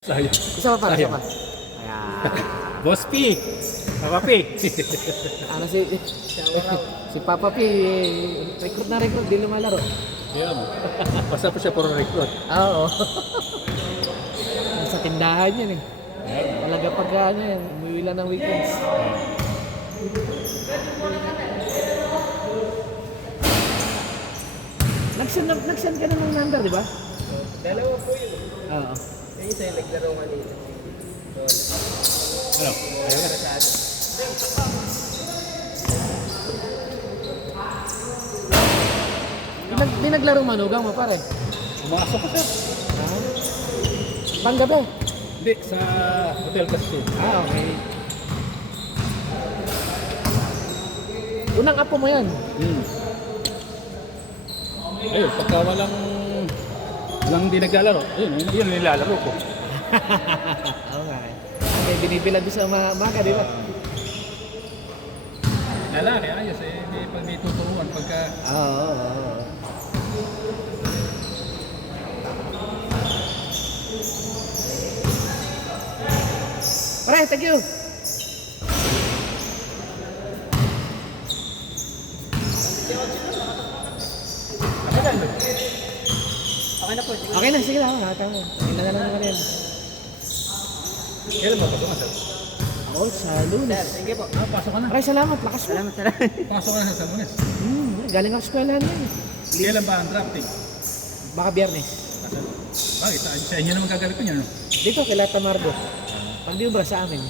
Sayang. Isa pa, isa Sayang. pa. Ayan. Boss P. Papa P. Ano si Papa P, recruit na recruit, di lumalaro. Yan. Basta po siya puro recruit. Oo. Sa tindahan yan eh. Talaga pag ano yan, umuwi lang ng weekends. Nag-send ka na ng number, di ba? Dalawa po yun. Oo. Yung isa yung naglaro kanina. Doon. Ano? Ayaw na. Di naglarong manugang mo pare. Pumasok ka sir. Panggabi. Hindi, sa hotel kasi. Okay. Unang apo mo yan. Ayun, pagka walang di naglalaro, yun nilalaro ko. Oo nga eh. Okay, binibilad doon sa maga, di ba? Lalaki, ayos eh. Pag may tuturuan, pagka... Oo. Pare, thank you. Okay na po. Okay na, sige lang. Tama. Ilan na lang naman yan. Kailan mo pasok ka sir? Ako sa Lunes. Sige po. Pasok ka na. Pare, salamat. Lakas mo. Salamat. Pasok ka na sa Lunes. Galing ako sa eskwelahan yan. Kailan ba ang drafting? Baka biyernes. Bakit? Sa inyo naman gagalitin yun, no? Dito, kay Tamargo. Pag di ubra sa amin.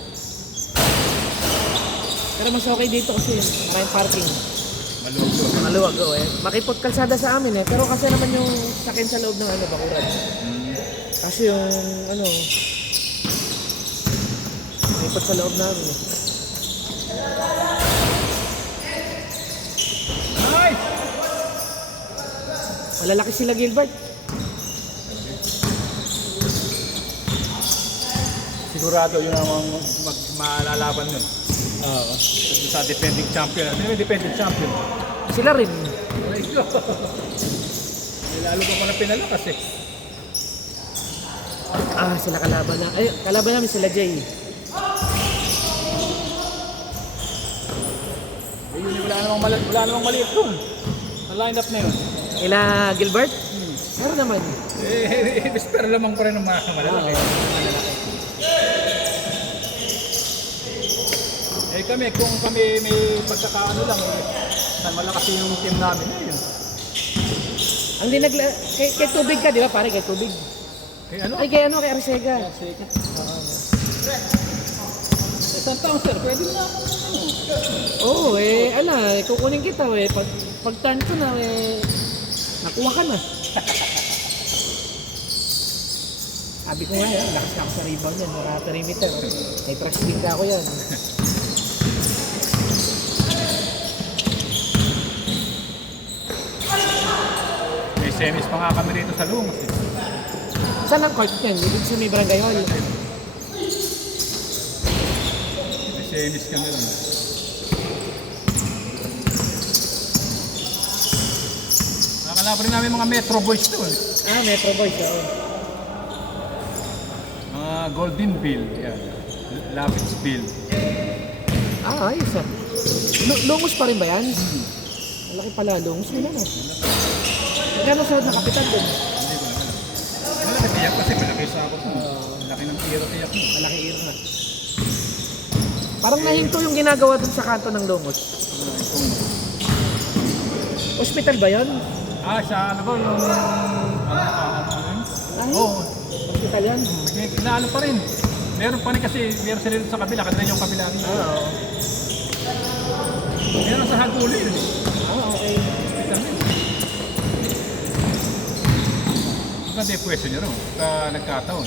Pero mas okay dito kasi maraming parking. Malugo. Maluwag, oh eh. Makipagkalsada sa amin eh. Pero kasi naman yung sakin sa loob ng bakuran. Kasi yung makipag sa loob namin eh. Nice! Malalaki sila Gilbert. Sigurado yun ang malalaban nun. Oo. Sa defending champion. Ano yung defending champion? Sila rin. Aray ko. Lalo ko pala pinala kasi. Sila kalaban na. Ay, kalaban namin sila Jay. Ayun, wala namang maliit dun. Ang line-up na yun. Ila Gilbert? Meron naman. Pero lamang pa rin ng mga malalaki. Kung kami may pagkakaano lang, malakas yung team namin. Ayun. Ang kay Tubig ka, di ba pare? Kay Tubig. Kaya ano? Ay, kay Arcega. Isang taon sir, pwede na ako. Oo, kukunin kita eh. Pag turn ko na nakuha ka na. Sabi ko nga lakas ka ako sa rebound yan, mga perimeter. May trust din ka ako yan. May semis pa nga kami rito sa Lumos. Saan ang court yan? Ibig sa may barangay hall. May semis kami rin. Nakakalaban rin namin mga Metro Boys doon. Metro Boys. Mga Golden Bill. Yeah. Lapis Bill. Ayos ah. Lungos pa rin ba yan? Malaki pala, lungos mo na no. Magkano sa na kapitan doon? Hindi ko naman. Malaki tiyak kasi malaki sa ako. Malaki ng tiro tiyak mo. Malaki ira. Parang nahinto yung ginagawa doon sa kanto ng lungos. Hospital ba yun? Sa ano ba yung... Oo. Hospital yan? Inaano pa rin. Meron pa rin kasi meron sila sa kabila. Kasi yung kabila. Oo. Meron sa Haguli yun. Okay. Maganda yung pwesto niya rin. Nagkataon.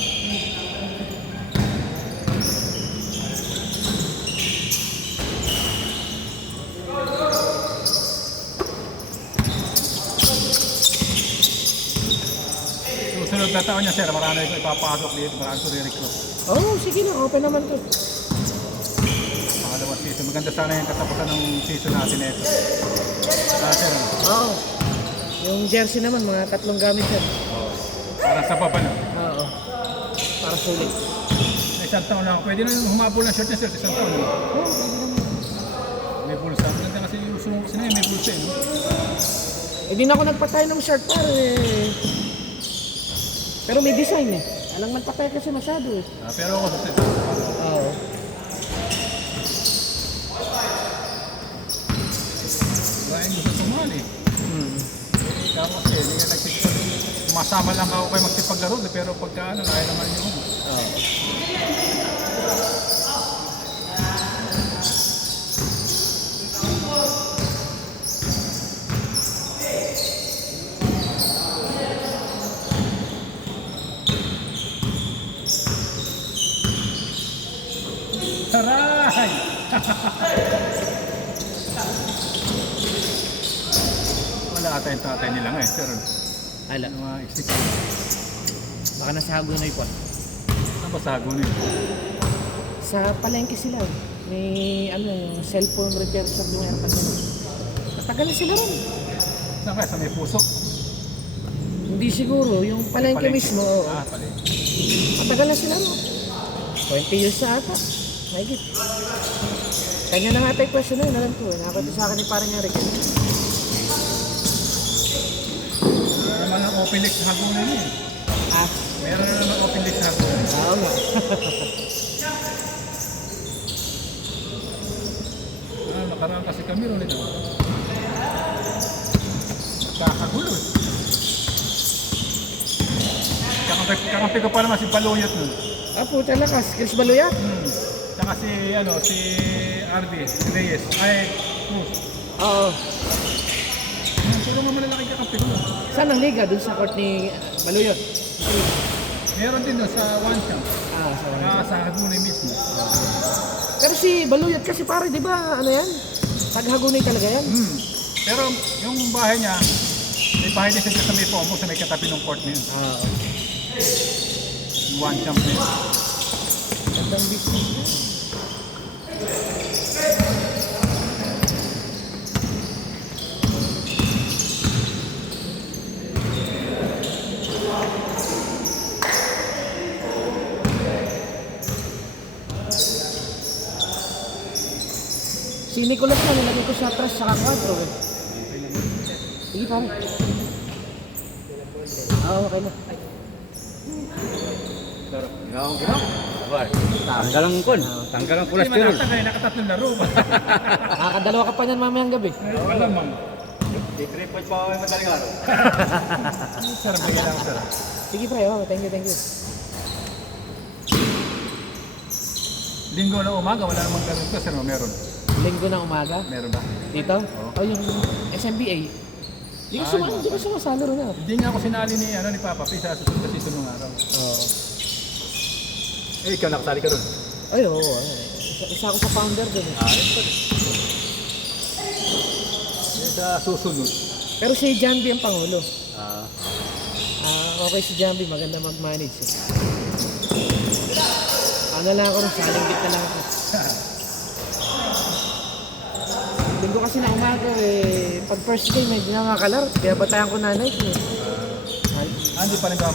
Susunod na taon niya sir, marami ko ipapasok dito, marami ko re-recruit. Sige na, open naman to. Pangalawang season, maganda sana yung katapusan ng season natin ito. Sir, Oo. Yung jersey naman, mga 3 gamit yan. para sa papa no? Oo. Para sulit. Isang taon lang. Pwede na yung humabol ng short niya, sir. Isang taon. Oo, pwede naman. May bulsa. Maganda kasi yung gusto mo kasi na yun, may bulsa eh. No? Eh di na ako nagpatay ng short par eh. Pero may design eh. Alang magpatay kasi masyado eh. Pero ako sa Oo. Kaya gusto tumali. Hmm. Kaya kasi, hindi ka nagsipag. Masama lang ako kayo magsipaglaro. Pero pagka ano, kaya naman yung Oo. Taray! Wala ata yung tatay nila nga eh, sir. Ala. Ano mga isip. Baka nasa Hagonoy po. Saan ba sago nila? Sa palengke sila. May ano, yung cellphone repair shop yung airpad nila. Matagal na sila ron. Saan kaya? Sa may puso? Hindi siguro, yung palengke mismo. Oo. Palengke. Matagal na sila ron. 20 years na ata. Mahigit. Kanya na nga tayo question na yun, alam ko. Nakakita sa akin ni parang Eric. Meron naman ang open lake sa Hagonan yun. Ah, Meron na naman open lake sa Hagonan. oo nga. Nakaraan kasi kami ron ito. Kakagulo. Kakampi ko pa naman si Baluyot nun. Ah, puta lakas. Chris Baluyat. Tsaka si, ano, si RD, si Reyes. Ay, Cruz. Oo. Puro nga malalaking kakampi ko. Saan ang liga? Doon sa court ni Baluyot? Meron din doon sa One Champ. Ah, sa Wangsa. Sa Hagonan mismo. Pero si Baluyot kasi pare, di ba, ano yan? Tag-Hagonoy talaga yan. Pero yung bahay niya, may bahay din siya sa may Pomo, sa may katabi ng court niya. Ah, Yung One Champ na yun. gandang business yan. Si Nicolas na nilagay ko sa atras sa 4 eh. Sige pare. Okay na. Tanggal ang kon. Tanggal ang Hindi cholesterol. manatag eh, nakatatlong laro. Nakakadalawa ka pa niyan mamayang gabi. Malamang. Di 3 points pa ako yung madaling araw. Sarap na lang, sir. Sige pre, oh, thank you, thank you. Linggo na umaga, wala namang ganun to, sir. Meron. Linggo ng umaga. Meron ba? Dito? Oh, yung SMBA. Hindi ko sumali, hindi ko sumasalo rin ah. Hindi nga ako sinali ni, ano, ni Papa P sa susunod kasi nung araw. Oo. Eh, ikaw nakasali ka ron. Ay, oo. Isa ako sa founder dun eh. Sa susunod. Pero si Jambi ang pangulo. Ah. Okay si Jambi, maganda mag-manage eh. Ano lang ako rin, salinggit na lang ako. Linggo kasi na umaga eh, pag first game medyo nakakalaro, kaya batayan ko nanay ko eh. Hindi pa rin ba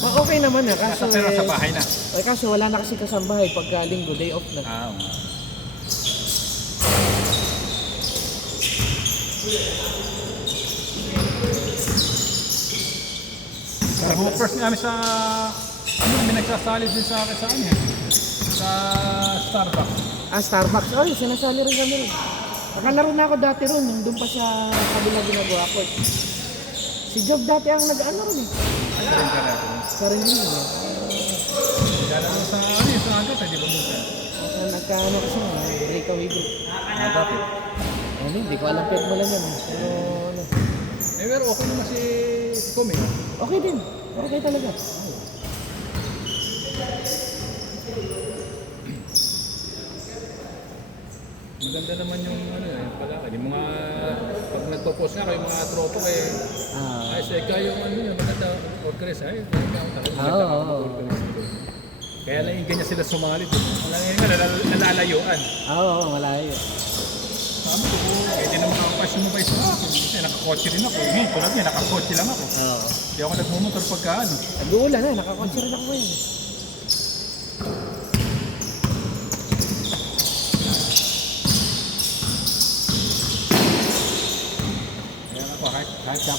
Okay naman eh, kaso pero sa bahay na. kaso wala na kasi kasambahay pagka linggo, day off na. Ah, Sa hoopers namin sa ano, may nagsasali din sa akin sa ano eh. Sa Starbucks. Starbucks. Ay, sinasali rin kami rin. Nakalaro na ako dati ron, nung doon pa sa kabila ginagawa ko. Si Job dati ang nag-ano rin eh. Sa rin ka natin. Sa rin din eh. Kaya lang sa ano yung sa agad, di ba mo siya? Nagkaano kasi nga, breakaway group. Bakit? Ano, hindi ko alam pet mo lang yan eh. Pero ano, Eh, pero okay naman si Kumi. okay din. Okay talaga. Maganda naman yung ano eh, palakad. Yung mga, pag nagpo-post nga kayo, yung mga tropa kayo, ay sa ikaw yung ano yun, maganda, organize, ay, maganda ako talaga. Maganda ako mag-organize dito. Kaya lang yung ganyan sila sumali dito. Alam nga, nalalayuan. Oo, malayo. Sabi ko, hindi naman ako pasyon mo ba sa akin. Kasi nakakotse rin ako. Ngayon, tulad niya, nakakotse lang ako. Oo. Hindi ako nagmumotor pagka ano. Nag-uulan na, nakakonsya rin ako ngayon.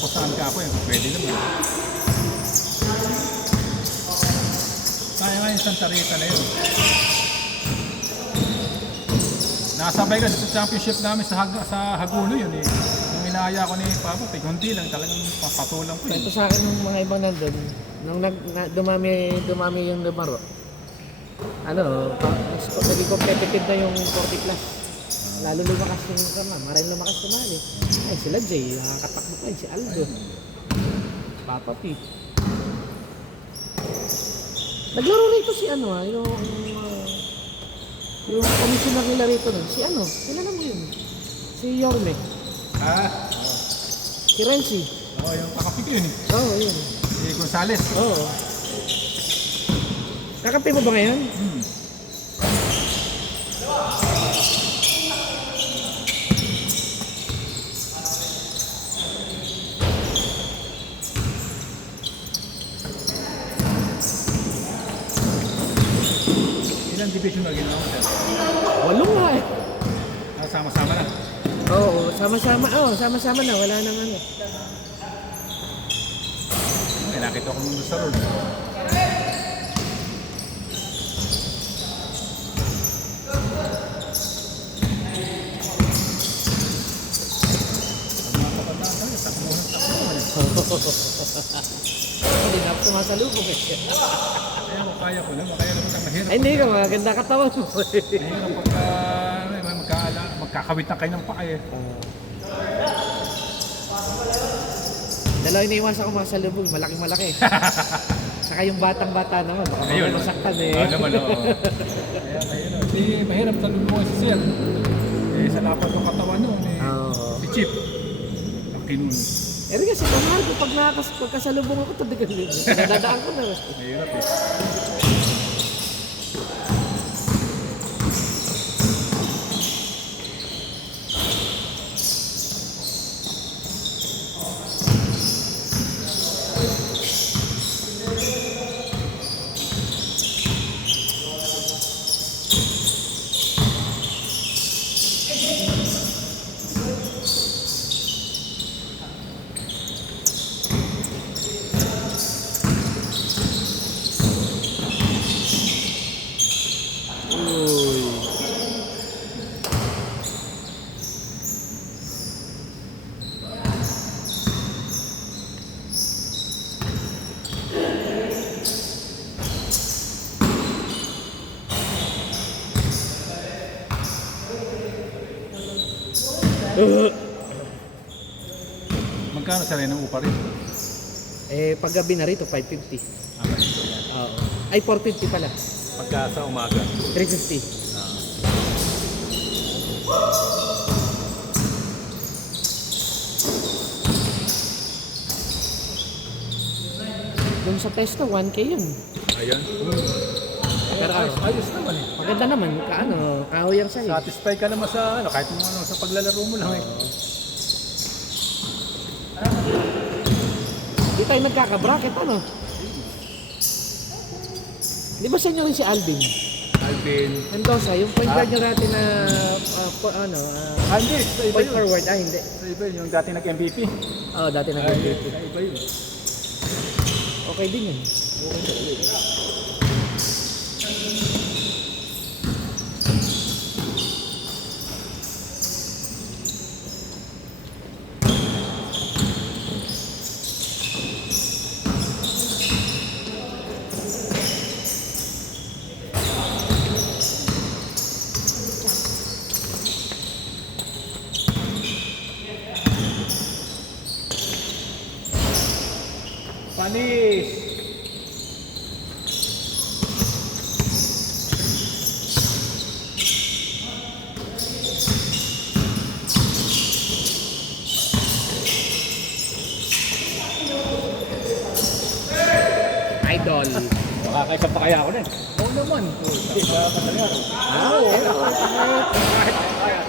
kung saan ka ako eh. Pwede naman. Kaya nga yung Santa Rita na yun. Nasabay kasi sa championship namin sa Haguno yun eh. Nung inaaya ko ni Papa, hindi lang talagang papatulang ko yun. Ito sa akin ng mga ibang nandun, nung dumami yung lumaro, naging competitive na yung 40 plus. Lalo lumakas yung sama, maraming lumakas sumali. Ay, sila Jay, nakakatakbo pa yun, si Aldo. Papa P. Naglaro rito si yung commissioner nila rito nun, kilala mo yun? Si Yorme, si Renzi. Oo, yung kakapit yun eh. Oo, yun. Si Gonzales. Oo. Kakampi mo ba ngayon? Ilang division na ginawa sir? 8 nga eh. Sama-sama na. Oo, sama-sama na, wala nang ano. Ay, nakita ko muna sa road. Hindi na ako sumasalubong eh. Kaya ko na, kaya naman ang mahirap. Ay, hindi ka, maganda katawan mo. Mahirap pagka magkakawit na kayo ng paa eh. Dalawa iniiwasan ko masalubong, malaking-malaki. Saka yung batang-bata naman, baka Ayun. masaktan eh. Oo naman, oo. Kaya ayun, di mahirap talubungan si Sir. Eh, sa lapat ng katawan noon eh. Oo. Si Chip. Ang kinun. Eh rin kasi, pamahal ko, pagkasalubong ako, nadadaan ko na. Mahirap eh. Magkano sa rin ang upa rin? Eh, paggabi na rito, 550. Oo. Ay, 450 pala. Pagka sa umaga. 350. Doon sa testo, 1K yun. Ayan. Pero Ayos naman eh. maganda naman, kahoy ang sa'yo. Satisfied ka naman sa kahit mo sa paglalaro mo lang eh. Di tayo nagkaka-bracket, Di ba sa inyo rin si Alvin Alvin. Mendoza, yung point guard nyo natin na, Hindi, sa iba point yun. forward, hindi. Sa iba yun, yung dati nag-MVP. Oo, dati na Sa iba yun. Okay din yun. Panis! Idol. Makakaisa pa kaya ako din. Oo naman. Hindi, madagal.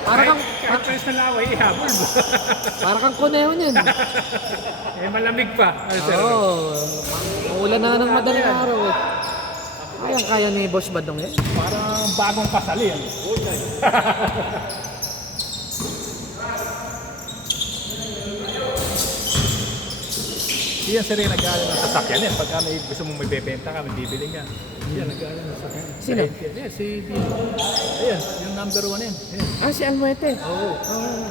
Para kang, Kahit panis na laway, ihabol mo. para kang kuneho niyan. Eh, malamig pa. Ano, sir? Oo. Uulan na ng madaling araw eh. Kaya ni Boss Badong yan. Parang bagong pasali yan. Yan sir yung nag-aaral ng sasakyan yan. Pagka may gusto mong may bebenta ka, may bibili ka. Yan, nag-aaral ng sasakyan. Sino? Yan, si Dino. Ayan, yung number 1 yan. Ayan. Ah, si Almuete. Oo. Ah.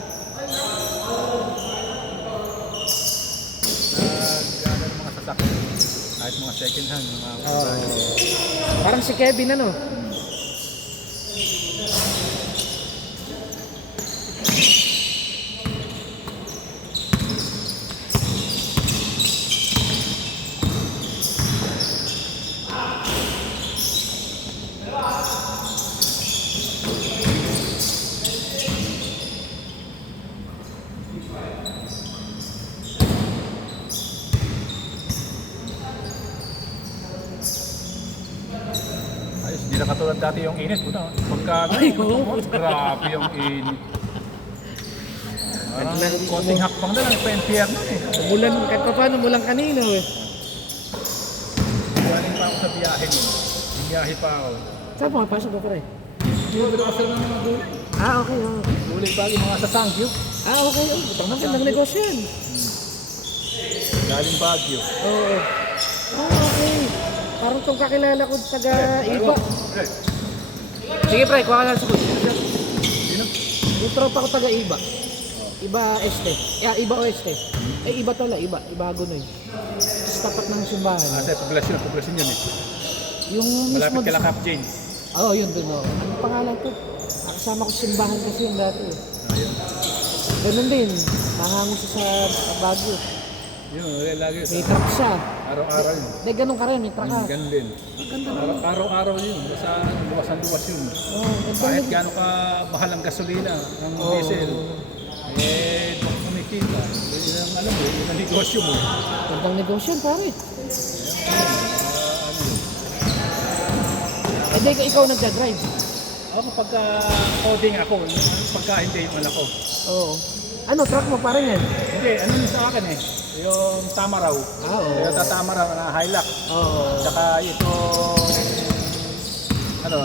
Nag-aaral ng mga sasakyan. Kahit mga second hand, mga Parang si Kevin ano? ayos, hindi na katulad dati yung init. Puta, pagka Ay, oo. grabe yung init. Parang konting hakbang na lang, pa-NPR na eh. Umulan, kahit pa paano umulan kanina eh. Galing pa ako sa biyahe mo. Yung biyahe pa ako. Saan pumapasok ba pare? Yung pero kasi ng mga gulay. Ah, okay. Oh. Gulay pa yung mga sa Sangkyo. Ah, okay. Oh. Butang magandang negosyo yan. Galing Baguio. Oo. Ah, okay. Parang itong kakilala ko taga-Iba. Sige pre, kuha ka lang sa kuya. Sino? Yung tropa ko taga-Iba. Iba Este. Yeah, Iba Oeste. Eh, Iba tola, Iba. Iba Agonoy. Sa tapat ng simbahan. Sa poblasyon yun eh. Yung mismo... Malapit ka lang Cap James. Oo, yun dun. Oh. Anong pangalan to? Nakasama ko sa simbahan kasi yung dati. Ayun. Ganun din. Nahango siya sa Baguio. Yun, lagi. May truck siya. Araw-araw yun. Hindi, ganun ka rin. May truck ka. Ganun din. Ang ganda naman. Araw-araw yun. Basta luwas yun. Oo, ganda Kahit naman. gano'n ka mahal ang gasolina, ang Oo. diesel. Eh, kung kumikita, yun ang alam mo, yun ang negosyo mo. Gandang negosyo, pare. Eh, di ikaw nagdadrive. Ako pagka coding ako, pagka hindi yung anak ko. Oo. Ano, truck mo pa rin yan? Hindi, ano yun sa akin eh, yung Tamaraw. Ah, oo. Toyota Tamaraw na Hilux. Oo. Tsaka ito, ano,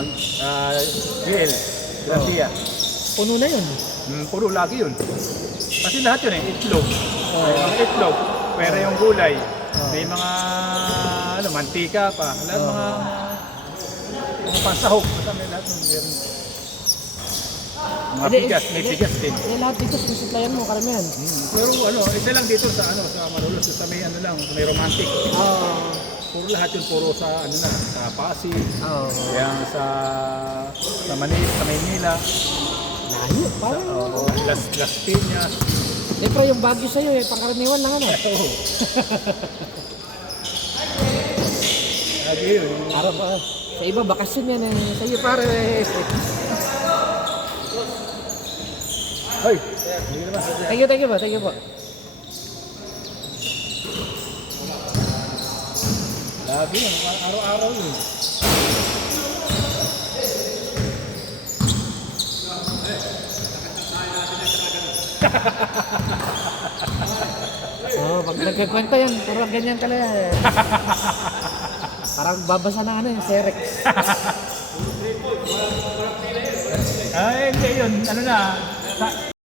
GL, Grandia. Puno na yun. Puro lagi yun. Kasi lahat yun eh, itlog. May mga itlog, pera yung gulay. May mga, ano, mantika pa. Lahat mga pansahog. Basta may lahat ng meron. Mga bigas, may bigas din. Eh, lahat dito sinusuplayan mo, karamihan. Pero ano, isa lang dito sa ano sa Malolos, sa may ano lang, may romantic. Oo. Puro lahat yun, puro sa ano na, sa Pasig. Oo. Yan sa Manila, sa Maynila. Layo, parang. Las Piñas. Eh, pero yung Baguio sa'yo, eh, pangkaraniwan lang ano. Oo. Lagi yun. Araw pa. Sa iba, bakasyon yan. Eh. Sa'yo, pare. Hoy, hindi naman. Thank you po, thank you po. Lagi yun, araw-araw yun. Oo, pag nagkikwento yan, parang ganyan ka lang. Eh. Parang babasa ng ano yung Serex. Ay, hindi yun. Ano na,